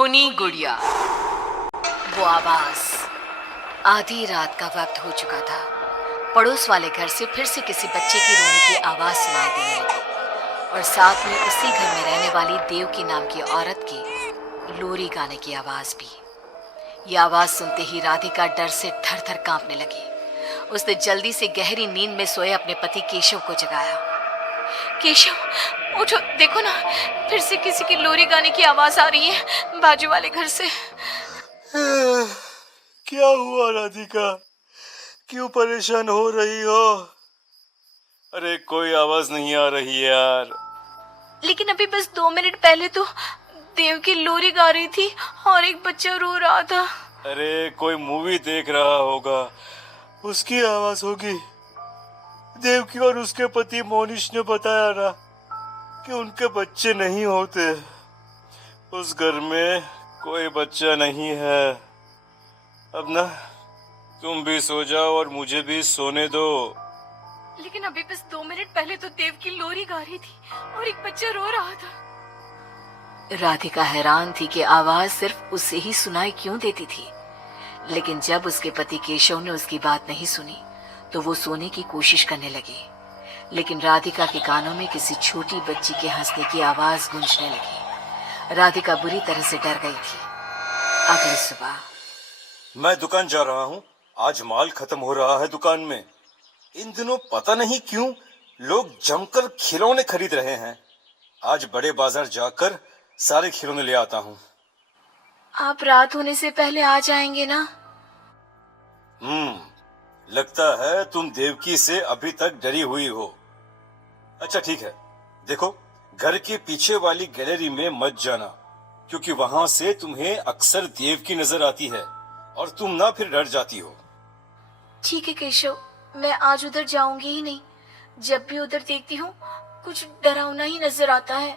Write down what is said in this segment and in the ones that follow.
खूनी गुड़िया। वो आवाज। आधी रात का वक्त हो चुका था। पड़ोस वाले घर से फिर से किसी बच्चे की रोने की आवाज सुनाई देने लगी और साथ में उसी घर में रहने वाली देवकी नाम की औरत की लोरी गाने की आवाज भी। ये आवाज सुनते ही राधिका डर से थर थर कांपने लगी। उसने जल्दी से गहरी नींद में सोए अपने पति केशव को जगाया। केशव उठो, देखो ना, फिर से किसी की लोरी गाने की आवाज आ रही है बाजू वाले घर से। क्या हुआ राधिका, क्यों परेशान हो रही हो? अरे कोई आवाज नहीं आ रही है यार। लेकिन अभी बस 2 मिनट पहले तो देव की लोरी गा रही थी और एक बच्चा रो रहा था। अरे कोई मूवी देख रहा होगा, उसकी आवाज होगी। देवकी और उसके पति मोनिश ने बताया ना कि उनके बच्चे नहीं होते। उस घर में कोई बच्चा नहीं है। अब ना तुम भी सो जाओ और मुझे भी सोने दो। लेकिन अभी बस 2 मिनट पहले तो देव की लोरी गा रही थी और एक बच्चा रो रहा था। राधिका हैरान थी कि आवाज सिर्फ उसे ही सुनाई क्यों देती थी। लेकिन जब उसके पति केशव ने उसकी बात नहीं सुनी तो वो सोने की कोशिश करने लगी। लेकिन राधिका के कानों में किसी छोटी बच्ची के हंसने की आवाज गूंजने लगी। राधिका बुरी तरह से डर गई थी। अगली सुबह मैं दुकान जा रहा हूँ, आज माल खत्म हो रहा है दुकान में। इन दिनों पता नहीं क्यों लोग जमकर खिलौने खरीद रहे हैं। आज बड़े बाजार जाकर सारे खिलौने ले आता हूँ। आप रात होने से पहले आ जाएंगे ना? लगता है तुम देवकी से अभी तक डरी हुई हो। अच्छा ठीक है, देखो घर के पीछे वाली गैलरी में मत जाना, क्योंकि वहां से तुम्हें अक्सर देवकी नजर आती है और तुम ना फिर डर जाती हो। ठीक है केशव, मैं आज उधर जाऊंगी ही नहीं। जब भी उधर देखती हूँ कुछ डरावना ही नजर आता है।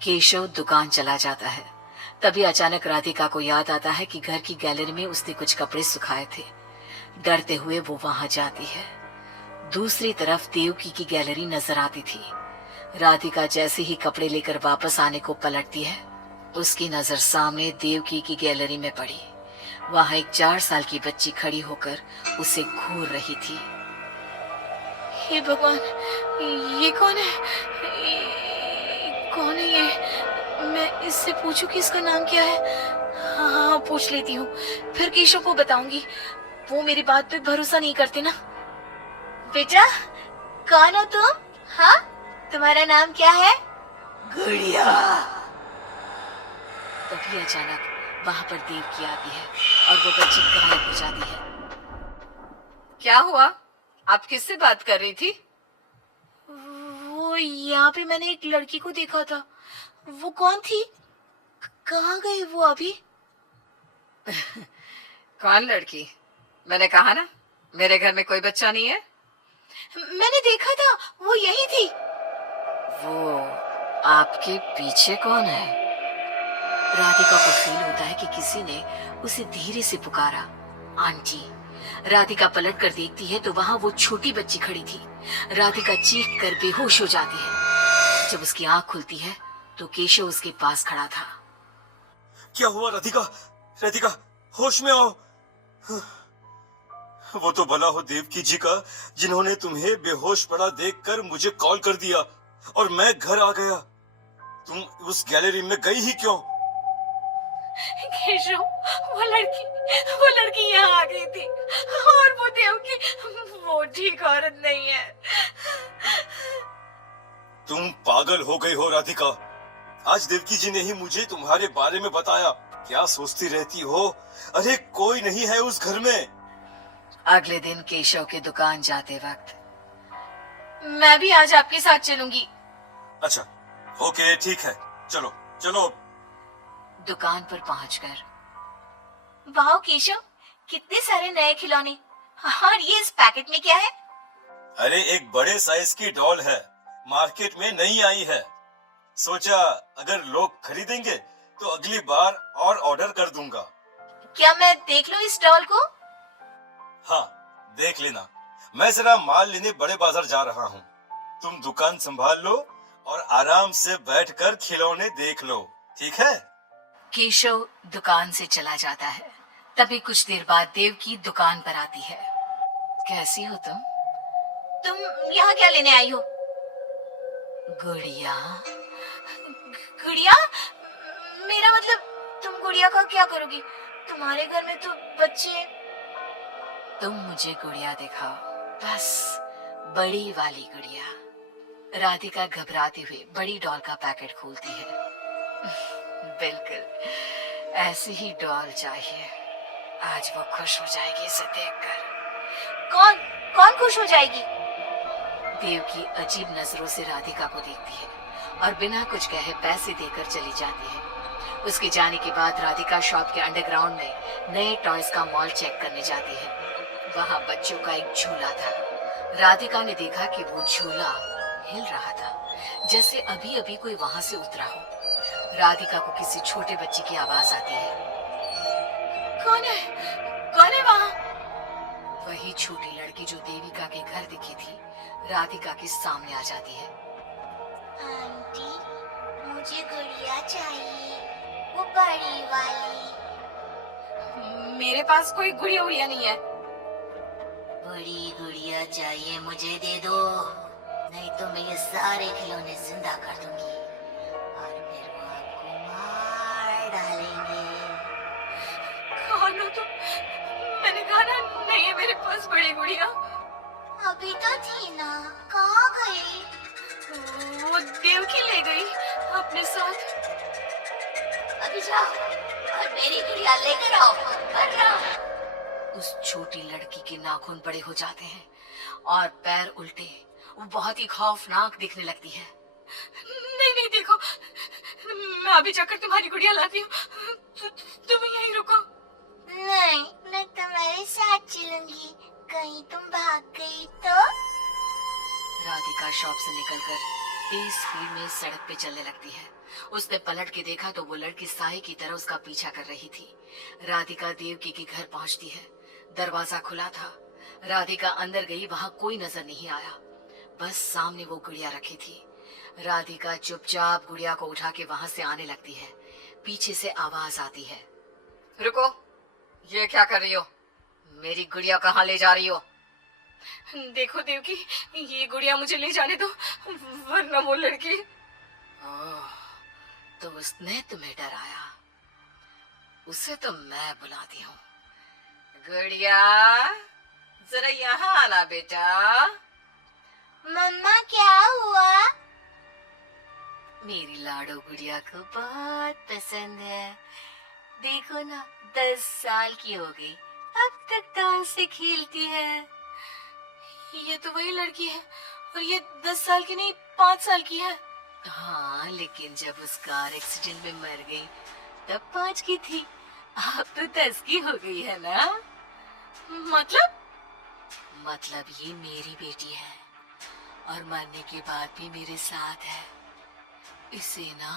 केशव दुकान चला जाता है। तभी अचानक राधिका को याद आता है कि घर की गैलरी में उसने कुछ कपड़े सुखाए थे। डरते हुए वो वहां जाती है। दूसरी तरफ देवकी की गैलरी नजर आती थी। राधिका जैसे ही कपड़े लेकर वापस आने को पलटती है, उसकी नजर सामने देवकी की गैलरी में पड़ी। वहां एक 4 साल की बच्ची खड़ी होकर उसे घूर रही थी। हे भगवान, ये कौन है? कौन है ये? मैं इससे पूछूं कि इसका नाम क्या है? हाँ, पूछ लेती हूँ, फिर केशव को बताऊंगी। वो मेरी बात पे भरोसा नहीं करते ना। बेटा, कौन हो तुम? हाँ, तुम्हारा नाम क्या है? गुड़िया। तभी अचानक वहां पर देवकी आती है और वो बच्ची गायब हो जाती है। क्या हुआ? आप किससे बात कर रही थी? वो यहाँ पे मैंने एक लड़की को देखा था। वो कौन थी? कहाँ गई वो अभी? कौन लड़की? मैंने कहा ना, मेरे घर में कोई बच्चा नहीं है। मैंने देखा था, वो यही थी। वो आपके पीछे कौन है? राधिका को फील होता है कि किसी ने उसे धीरे से पुकारा, आंटी। राधिका पलट कर देखती है तो वहां वो छोटी बच्ची खड़ी थी। राधिका चीख कर बेहोश हो जाती है। जब उसकी आंख खुलती है तो केशव उसके पास खड़ा था। क्या हुआ राधिका? राधिका, होश में आओ। वो तो भला हो देवकी जी का, जिन्होंने तुम्हें बेहोश पड़ा देखकर मुझे कॉल कर दिया और मैं घर आ गया। तुम उस गैलरी में गई ही क्यों? केशव, वो लड़की यहाँ आ गई थी और वो देवकी, वो ठीक औरत नहीं है। तुम पागल हो गई हो राधिका। आज देवकी जी ने ही मुझे तुम्हारे बारे में बताया। क्या सोचती रहती हो? अरे कोई नहीं है उस घर में। अगले दिन केशव के दुकान जाते वक्त, मैं भी आज आपके साथ चलूंगी। अच्छा ओके ठीक है, चलो चलो। दुकान पर पहुंचकर, वाह केशव, कितने सारे नए खिलौने। और ये इस पैकेट में क्या है? अरे एक बड़े साइज की डॉल है, मार्केट में नई आई है। सोचा अगर लोग खरीदेंगे तो अगली बार और ऑर्डर कर दूंगा। क्या मैं देख लूं इस डॉल को? हाँ देख लेना। मैं जरा माल लेने बड़े बाजार जा रहा हूँ। तुम दुकान संभाल लो और आराम से बैठकर खिलौने देख लो, ठीक है? केशव दुकान से चला जाता है। तभी कुछ देर बाद देवकी दुकान पर आती है। कैसी हो तुम? तुम यहाँ क्या लेने आई हो? गुड़िया। गुड़िया? मेरा मतलब तुम गुड़िया का क्या करोगी? तुम्हारे घर में तो बच्चे। तुम मुझे गुड़िया दिखाओ, बस बड़ी वाली गुड़िया। राधिका घबराते हुए बड़ी डॉल का पैकेट खोलती है। बिल्कुल ऐसी ही डॉल चाहिए। आज वो खुश हो जाएगी इसे देखकर। कौन कौन खुश हो जाएगी? देवकी अजीब नजरों से राधिका को देखती है और बिना कुछ कहे पैसे देकर चली जाती है। उसके जाने के बाद राधिका शॉप के अंडरग्राउंड में नए टॉयज का मॉल चेक करने जाती है। वहाँ बच्चों का एक झूला था। राधिका ने देखा कि वो झूला हिल रहा था, जैसे अभी अभी कोई वहाँ से उतरा हो। राधिका को किसी छोटे बच्चे की आवाज आती है। कौन है? कौन है वहाँ? वही छोटी लड़की जो देविका के घर दिखी थी, राधिका के सामने आ जाती है। आंटी, मुझे गुड़िया चाहिए, वो बड़ी वाली। मेरे पास कोई गुड़िया उड़िया नहीं है। बड़ी गुड़िया चाहिए, मुझे दे दो, नहीं तो मैं ये सारे खिलौने जिंदा कर दूंगी और फिर वो आपको मार डालेंगे। कौन हो तुम? मैंने कहा ना नहीं है मेरे पास बड़ी गुड़िया। अभी तो थी ना, कहाँ गई? वो देवकी ले गई अपने साथ। अभी जाओ और मेरी गुड़िया लेकर आओ, वरना। उस छोटी लड़की के नाखून बड़े हो जाते हैं और पैर उल्टे। वो बहुत ही खौफनाक दिखने लगती है। नहीं नहीं देखो, मैं अभी जाकर तुम्हारी गुड़िया लाती हूँ। तुम यहीं रुको। नहीं, मैं तुम्हारे साथ चलूंगी, कहीं तुम भाग गई तो। राधिका शॉप से निकलकर तेज स्पीड में सड़क पे चलने लगती है। उसने पलट के देखा तो वो लड़की साए की तरह उसका पीछा कर रही थी। राधिका देवकी के घर पहुंचती है। दरवाजा खुला था। राधिका अंदर गई, वहां कोई नजर नहीं आया, बस सामने वो गुड़िया रखी थी। राधिका चुपचाप गुड़िया को उठा के वहां से आने लगती है। पीछे से आवाज आती है। रुको, ये क्या कर रही हो? मेरी गुड़िया कहाँ ले जा रही हो? देखो देवकी, ये गुड़िया मुझे ले जाने दो, वरना वो लड़की। तो उसने तुम्हें डराया? उसे तो मैं बुलाती हूँ। गुड़िया, जरा यहाँ आना बेटा। मम्मा क्या हुआ? मेरी लाडो गुड़िया को बहुत पसंद है। देखो ना, 10 साल की हो गई, अब तक डांस से खेलती है। ये तो वही लड़की है, और ये 10 साल की नहीं 5 साल की है। हाँ, लेकिन जब उस कार एक्सीडेंट में मर गई तब 5 की थी, अब तो 10 की हो गई है ना। मतलब ये मेरी बेटी है और मरने के बाद भी मेरे साथ है। इसे ना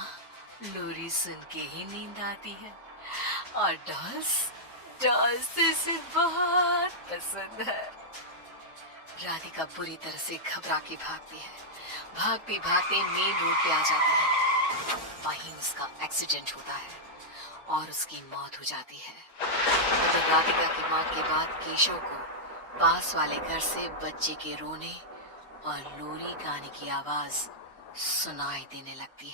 लोरी सुन के ही नींद आती है और डॉल्स इसे बहुत पसंद है। राधिका बुरी तरह से घबरा के भागती है। भागते भागते मेन रोड पे आ जाती है। वहीं उसका एक्सीडेंट होता है और उसकी मौत हो जाती है। तो राधिका की मौत के बाद केशव को पास वाले घर से बच्चे के रोने और लोरी गाने की आवाज सुनाई देने लगती है।